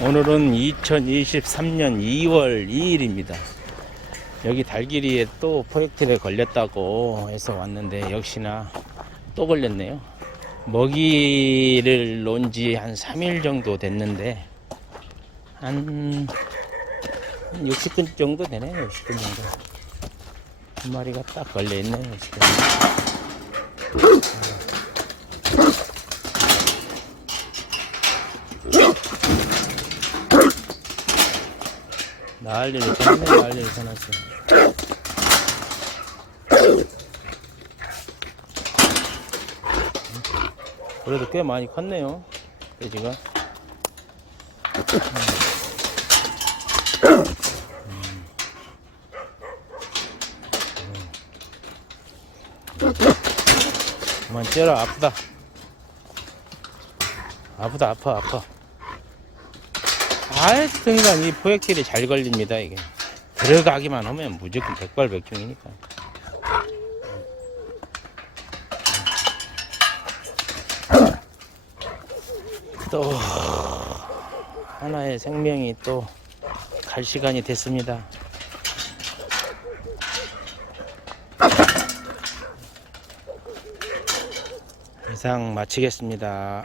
오늘은 2023년 2월 2일입니다. 여기 달길이에 또 포획틀에 걸렸다고 해서 왔는데 역시나 또 걸렸네요. 먹이를 놓은 지 한 3일 정도 됐는데 한, 한 60근 정도 되네요. 60근 정도. 한 마리가 딱 걸려 있네요. 지금. 난리를 쳤네, 난리를 쳐놨어. 그래도 꽤 많이 컸네요, 돼지가. 그만 째라, 아프다. 아프다, 아파, 아파. 하여튼간 이 포획질이 잘 걸립니다 이게. 들어가기만 하면 무조건 백발백중이니까. 또 하나의 생명이 또 갈 시간이 됐습니다. 이상 마치겠습니다